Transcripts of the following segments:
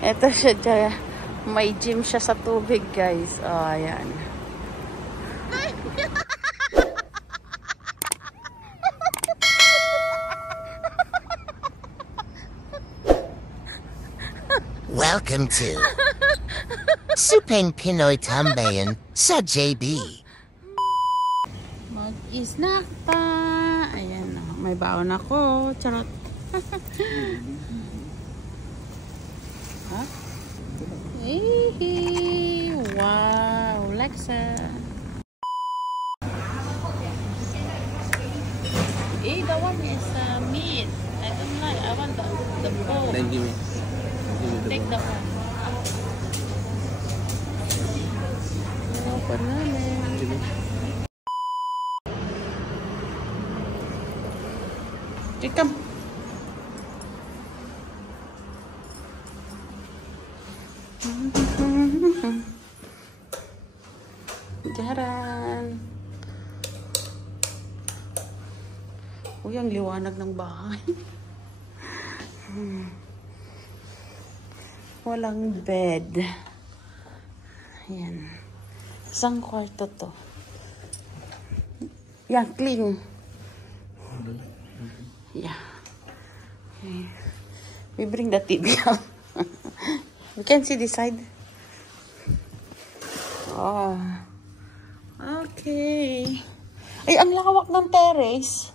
Ito siya dyan. May gym siya sa tubig, guys. Oh, ayan. Welcome to Supeng Pinoy Tambayan sa JB. Mag-snack pa. Ayan, may baon ako. Charot. Ha? Hey, wow, Lexa. The one is meat. I don't like. I want the bone. Then give me Take the that one. Open namin. Give me. Okay, come. Jaran. Uy, ang liwanag ng bahay. Walang bed. Ayan. Isang kwarto to. Yan, clean. Yeah. Okay. We bring the TV out. You can see this side. Oh. Okay. Ay, ang lawak ng terrace.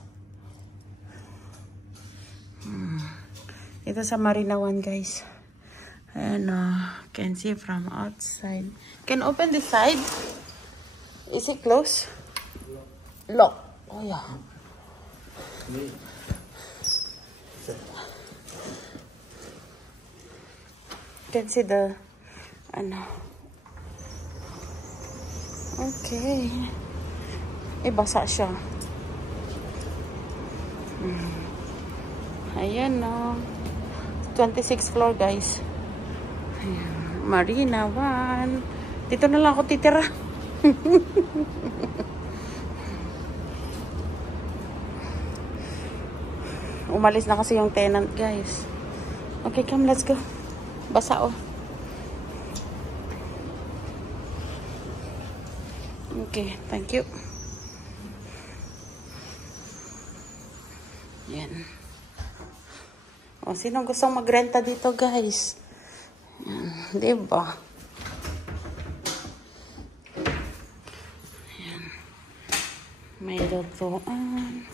Ito sa Marina 1, guys. And can see from outside. Can open this side. Is it closed? Lock. Oh yeah. Can see the Okay. Basa siya. Ayan, 26th floor, guys. Ayan. Marina 1. Dito na lang ako titira. Umalis na kasi yung tenant, guys. Okay, come, let's go. Basa, oh. Okay, thank you. Yan. O, sinong gustong magrenta dito, guys? Yan, diba? Yan. May lutuan.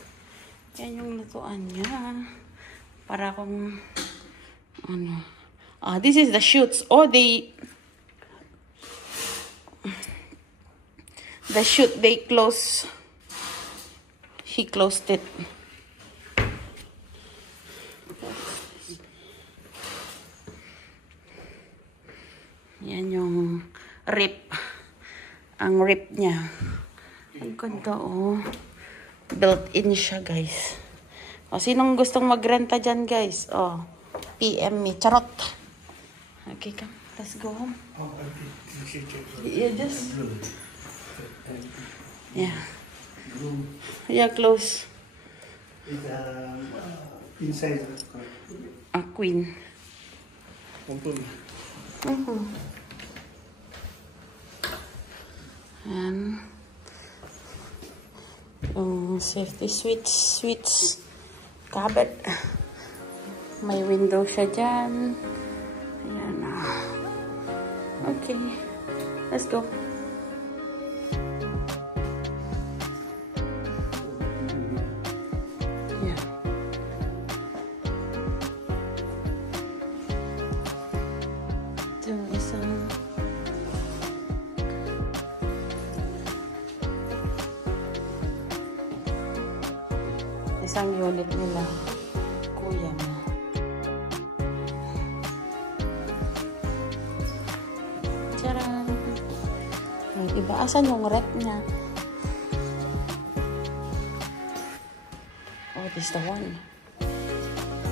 Yan yung lutuan niya. Para kung this is the chutes. Oh, the chute, they close. He closed it. Yan yung rip. Ang rip niya. Ang ganda, oh. Built-in siya, guys. O, sinong gustong magrenta dyan, guys? O, PM me. Charot. Okay, come. Let's go home. Yeah, just... Yeah. Yeah, close. It's inside. A queen. Open. And safety switch cabinet. May window siya dyan. Ayan na. Okay. Let's go. Yeah. Ito isang unit nila. Kuya mo. Tcharan! Diba? Asan yung rep niya? Oh, this is the one.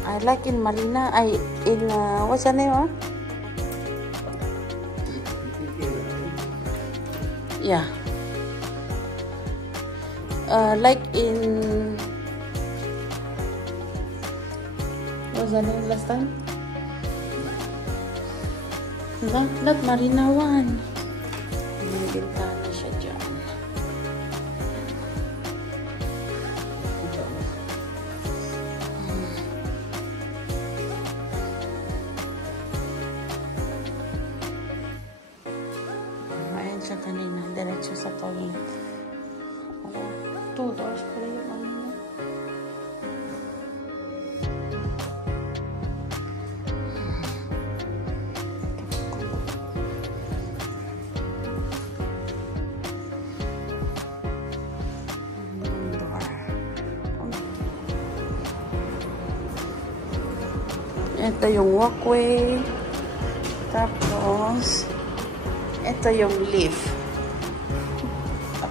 I like in Marina. What's her name, Yeah. Like in... What was the name last time? Lahat marinawan. May bintana siya dyan. Ayan siya kanina. Diretso sa toilet. Oh, 2 doors pala yung ano niya. Ito yung walkway. Tapos, ito yung lift.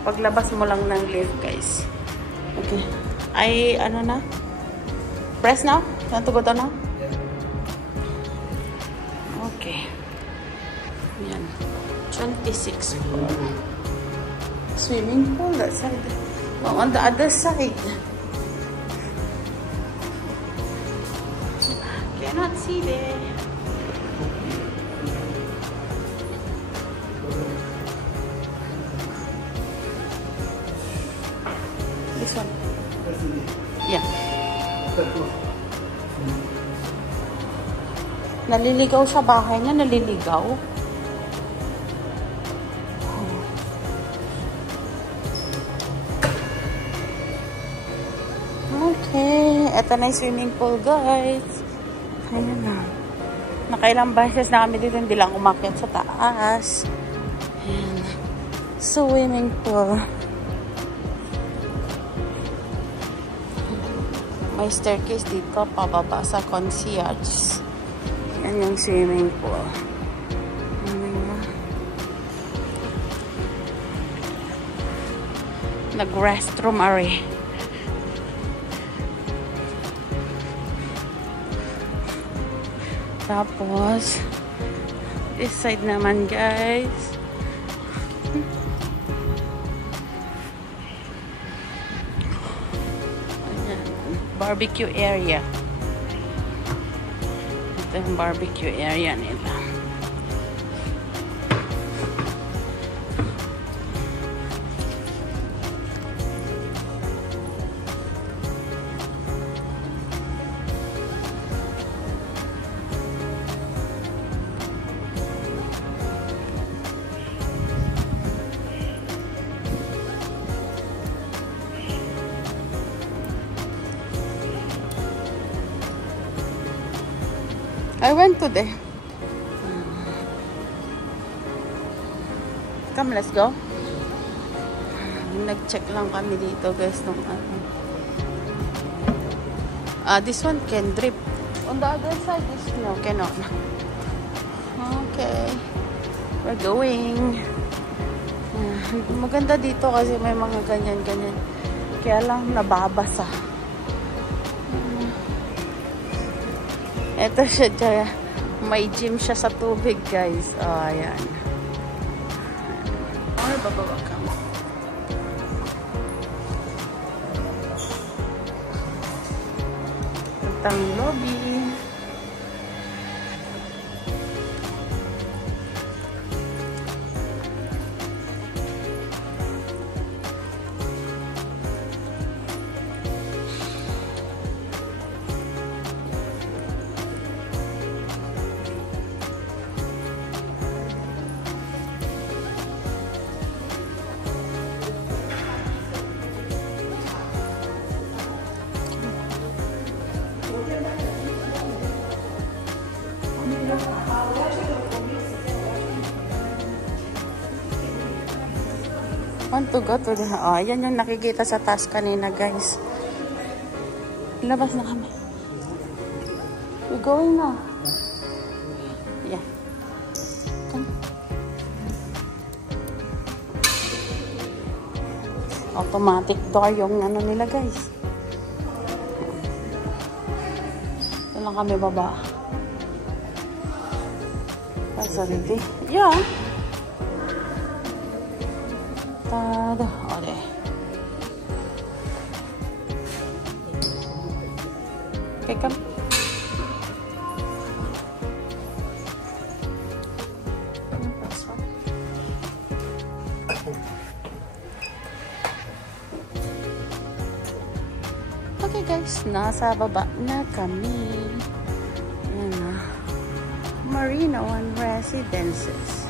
Paglabas mo lang ng lift, guys. Okay. Ay, ano na? Press now? Saan to go to now? Okay. Yan. 26 floor. Swimming pool, that side. Oh, on the other side. Cannot see there. This one. Yeah. Naliligaw sa bahay niya, naliligaw. Okay, eto na yung swimming pool, guys. Ayan na. Nakailang beses na kami dito, hindi lang umakyat sa taas. Ayan. Swimming pool. May staircase dito, pababa sa concierge. Yan yung swimming pool. Nag-restroom area. Tapos, this side naman, guys. Ayan, barbecue area. Ito yung barbecue area nila. I went to there. Come, let's go. Nag-check lang kami dito, guys, nung ano. This one can drip. On the other side, this no, cannot. Okay. We're going. Maganda dito kasi may mga ganyan-ganyan. Kaya lang nababasa. Ito siya dyan. May gym siya sa tubig, guys. Oh, ayan. Ay, bababa ka mo. Ito ang lobby. Want to go to the... Oh, yan yung nakikita sa taas kanina, guys. Labas na kami. We're going na. Yeah. Come. Automatic door yung ano nila, guys. Ito lang kami baba. Facility. Yeah. Tada. O, de. Okay, come. guys, nasa baba na kami. Ayan na. Marina One Residences.